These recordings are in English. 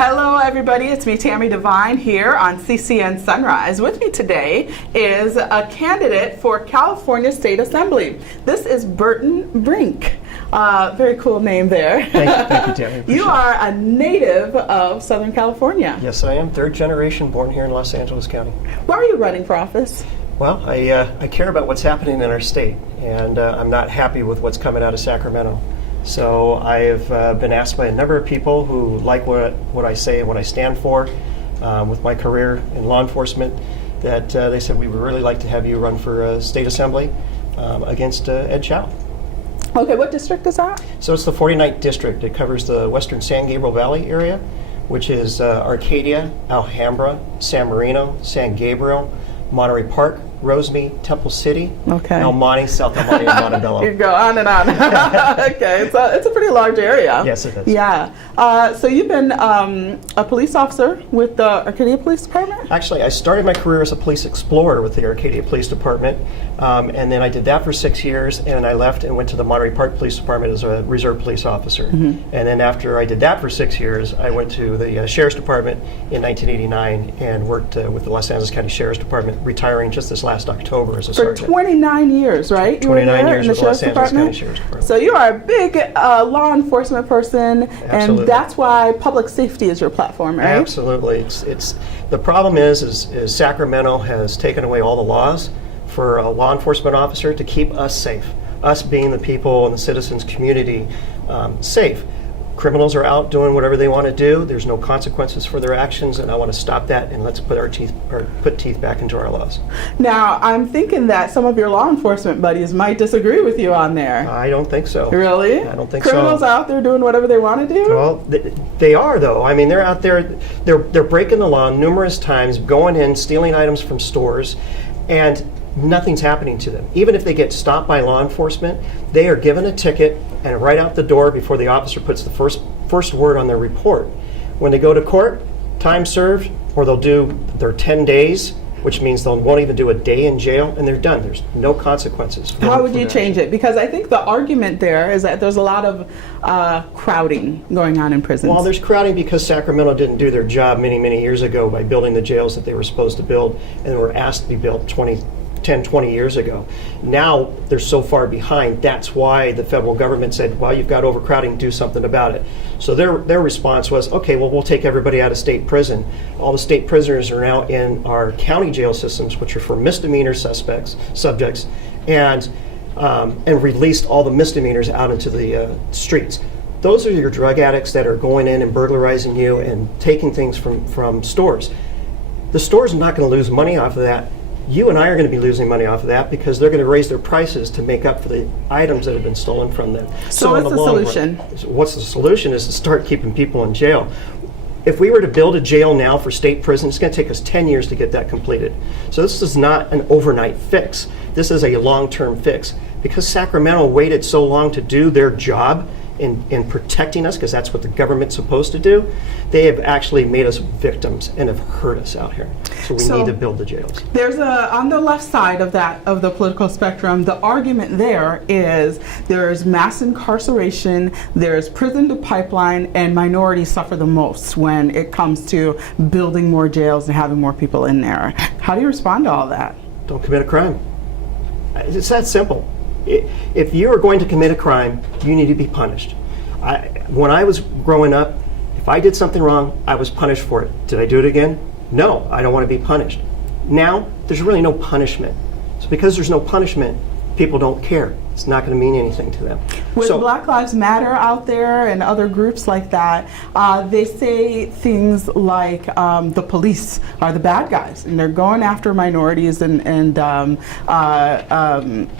Hello everybody, it's me Tami DeVine here on CCN Sunrise. With me today is a candidate for California State Assembly. This is Burton Brink. Very cool name there. Thank you, Tami. You are a native of Southern California. Yes, I am. Third generation, born here in Los Angeles County. Why are you running for office? Well, I care about what's happening in our state, and I'm not happy with what's coming out of Sacramento. So I have been asked by a number of people who like what I say and what I stand for with my career in law enforcement, that they said, we would really like to have you run for state assembly against Ed Chow. Okay, what district is that? So it's the 49th district. It covers the western San Gabriel Valley area, which is Arcadia, Alhambra, San Marino, San Gabriel, Monterey Park, Rosemead, Temple City, El Monte, South El Monte, and Montebello. You go on and on. Okay, it's a pretty large area. Yes, it is. Yeah. So you've been a police officer with the Arcadia Police Department? Actually, I started my career as a police explorer with the Arcadia Police Department, and then I did that for 6 years, and I left and went to the Monterey Park Police Department as a reserve police officer. And then after I did that for 6 years, I went to the Sheriff's Department in 1989 and worked with the Los Angeles County Sheriff's Department, retiring just this last October as a sergeant. For 29 years, right? 29 years with the Los Angeles County Sheriff's Department. So you are a big law enforcement person, Absolutely. and that's why public safety is your platform, right? Absolutely. It's the problem is Sacramento has taken away all the laws for a law enforcement officer to keep us safe, us being the people and the citizens community safe. Criminals are out doing whatever they want to do. There's no consequences for their actions, and I want to stop that, and let's put teeth back into our laws. Now, I'm thinking that some of your law enforcement buddies might disagree with you on there. I don't think so. Really? I don't think Criminals so. out there doing whatever they want to do? Well, they are, though. I mean, they're out there, they're breaking the law numerous times, going in, stealing items from stores, and nothing's happening to them. Even if they get stopped by law enforcement, they are given a ticket, and right out the door before the officer puts the first word on their report. When they go to court, time served, or they'll do their 10 days, which means they won't even do a day in jail, and they're done. There's no consequences. How would you change it? Because I think the argument there is that there's a lot of crowding going on in prisons. Well, there's crowding because Sacramento didn't do their job many, many years ago by building the jails that they were supposed to build, and were asked to be built 10, 20 years ago. Now they're so far behind. That's why the federal government said, well, you've got overcrowding, do something about it. So their response was, okay, well, we'll take everybody out of state prison. All the state prisoners are now in our county jail systems, which are for misdemeanor subjects, and released all the misdemeanors out into the streets. Those are your drug addicts that are going in and burglarizing you and taking things from stores. The stores are not going to lose money off of that. You and I are going to be losing money off of that because they're going to raise their prices to make up for the items that have been stolen from them. So what's the solution? What's the solution is to start keeping people in jail. If we were to build a jail now for state prison, it's going to take us 10 years to get that completed. So this is not an overnight fix. This is a long-term fix. Because Sacramento waited so long to do their job in protecting us, because that's what the government's supposed to do, they have actually made us victims and have hurt us out here. So we need to build the jails. There's on the left side of the political spectrum, the argument there is there's mass incarceration, there's prison to pipeline, and minorities suffer the most when it comes to building more jails and having more people in there. How do you respond to all that? Don't commit a crime. It's that simple. If you are going to commit a crime, you need to be punished. When I was growing up, if I did something wrong, I was punished for it. Did I do it again? No, I don't want to be punished. Now, there's really no punishment. So because there's no punishment, people don't care. It's not going to mean anything to them. With Black Lives Matter out there and other groups like that, they say things like the police are the bad guys, and they're going after minorities and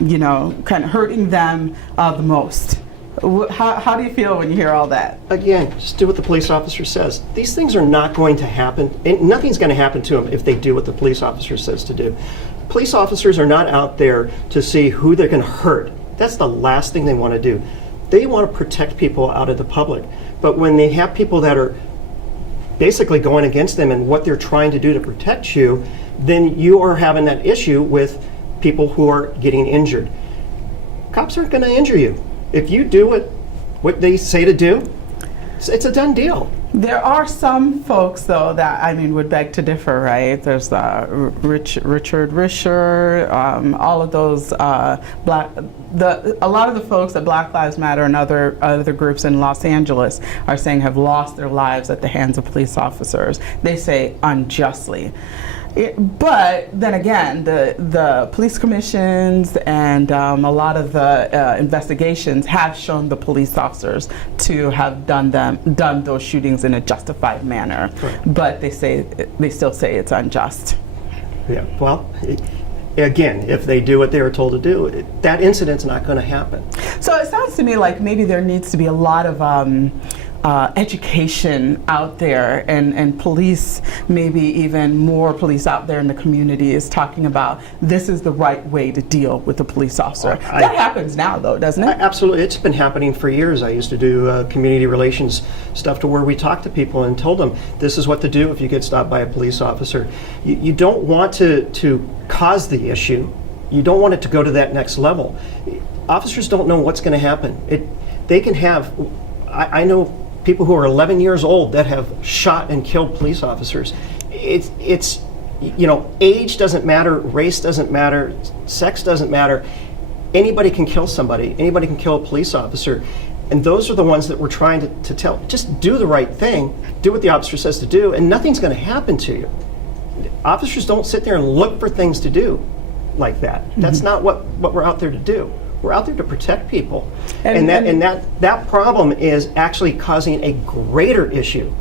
you know, kind of hurting them the most. How do you feel when you hear all that? Again, just do what the police officer says. These things are not going to happen, and nothing's going to happen to them if they do what the police officer says to do. Police officers are not out there to see who they're going to hurt. That's the last thing they want to do. They want to protect people out of the public. But when they have people that are basically going against them and what they're trying to do to protect you, then you are having that issue with people who are getting injured. Cops aren't going to injure you. If you do what they say to do, it's a done deal. There are some folks, though, that would beg to differ, right? There's Richard Risher, all of those a lot of the folks at Black Lives Matter and other groups in Los Angeles are saying have lost their lives at the hands of police officers. They say unjustly. But then again, the police commissions and a lot of the investigations have shown the police officers to have done those shootings in a justified manner. Right. But they still say it's unjust. Yeah. Well, again, if they do what they were told to do, that incident's not going to happen. So it sounds to me like maybe there needs to be a lot of education out there, and police, maybe even more police out there in the community is talking about this is the right way to deal with a police officer. That happens now, though, doesn't it? Absolutely. It's been happening for years. I used to do community relations stuff to where we talked to people and told them this is what to do if you get stopped by a police officer. You don't want to cause the issue. You don't want it to go to that next level. Officers don't know what's going to happen. They can have, I know people who are 11 years old that have shot and killed police officers. It's age doesn't matter, race doesn't matter, sex doesn't matter. Anybody can kill somebody. Anybody can kill a police officer. And those are the ones that we're trying to tell. Just do the right thing, do what the officer says to do, and nothing's going to happen to you. Officers don't sit there and look for things to do like that. That's not what we're out there to do. We're out there to protect people, and that problem is actually causing a greater issue.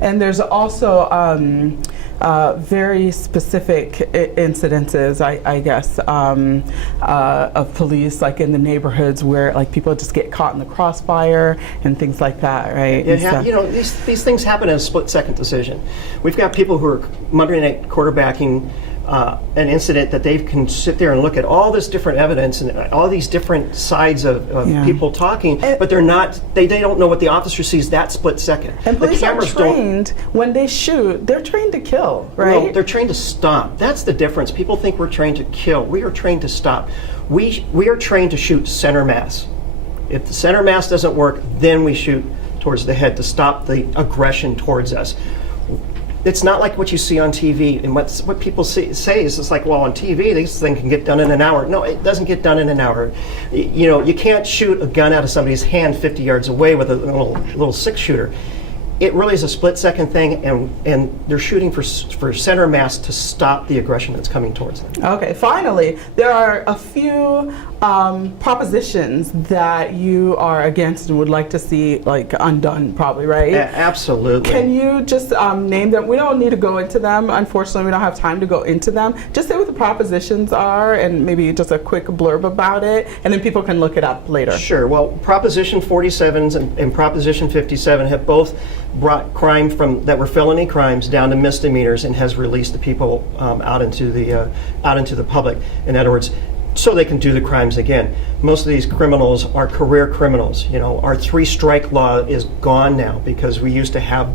And there's also very specific incidences, I guess, of police, like in the neighborhoods where like people just get caught in the crossfire and things like that, right? These things happen in a split-second decision. We've got people who are Monday night quarterbacking an incident that they can sit there and look at all this different evidence and all these different sides of people talking, but they don't know what the officer sees that split second. And police are trained, when they shoot, they're trained to kill, right? No, they're trained to stop. That's the difference. People think we're trained to kill. We are trained to stop. We are trained to shoot center mass. If the center mass doesn't work, then we shoot towards the head to stop the aggression towards us. It's not like what you see on TV, and what people say is it's like, well, on TV this thing can get done in an hour. No, it doesn't get done in an hour. You can't shoot a gun out of somebody's hand 50 yards away with a little six-shooter. It really is a split-second thing, and they're shooting for center mass to stop the aggression that's coming towards them. Okay, finally, there are a few propositions that you are against and would like to see like undone, probably, right? Yeah, absolutely. Can you just name them? We don't need to go into them. Unfortunately, we don't have time to go into them. Just say what the propositions are and maybe just a quick blurb about it, and then people can look it up later. Sure. Well, Proposition 47 and Proposition 57 have both brought crime that were felony crimes down to misdemeanors and has released the people out into the public. In other words, so they can do the crimes again. Most of these criminals are career criminals. Our three-strike law is gone now because we used to have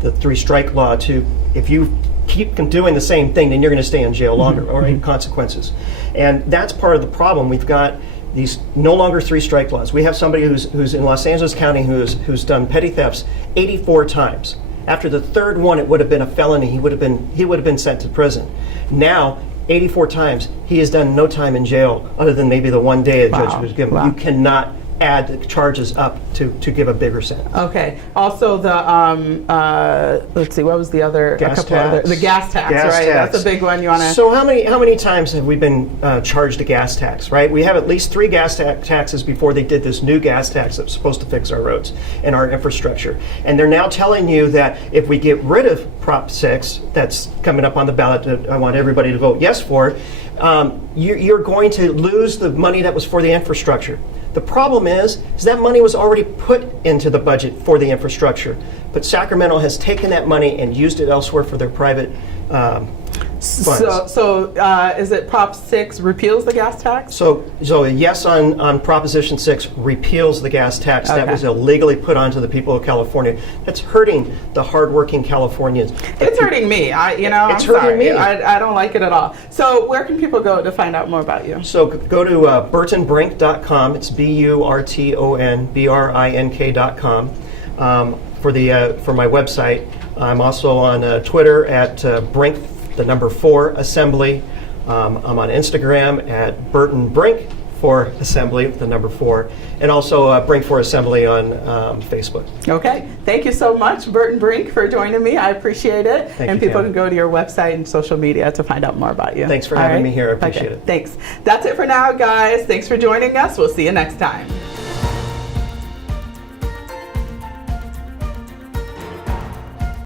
the three-strike law if you keep doing the same thing, then you're going to stay in jail longer, or in consequences. And that's part of the problem. We've got these no longer three-strike laws. We have somebody who's in Los Angeles County who's done petty thefts 84 times. After the third one, it would have been a felony. He would have been sent to prison. Now, 84 times, he has done no time in jail other than maybe the one day a judge was given. You cannot add the charges up to give a bigger sentence. Okay. Also, the let's see, what was the other? Gas tax. The gas tax, right? Tax. That's a big one. You want to? So how many times have we been charged a gas tax? Right. We have at least 3 gas taxes before they did this new gas tax that's supposed to fix our roads and our infrastructure. And they're now telling you that if we get rid of Prop 6, that's coming up on the ballot, that I want everybody to vote yes for. You're going to lose the money that was for the infrastructure. The problem is that money was already put into the budget for the infrastructure, but Sacramento has taken that money and used it elsewhere for their private funds. So is it Prop 6 repeals the gas tax? So a yes on Proposition 6 repeals the gas tax that was illegally put onto the people of California. That's hurting the hardworking Californians. It's hurting me. It's hurting me. I don't like it at all. So where can people go to find out more about you? So go to burtonbrink.com. It's BurtonBrink.com. for my website. I'm also on Twitter at Brink, the number 4 Assembly. I'm on Instagram at Burton Brink for Assembly, the number 4, and also Brink for Assembly on Facebook. Okay, thank you so much, Burton Brink, for joining me. I appreciate it. Thank and you, people Tami. can go to your website and social media to find out more about you. Thanks for All having right? me here. I appreciate Okay, it. Thanks. That's it for now, guys. Thanks for joining us. We'll see you next time.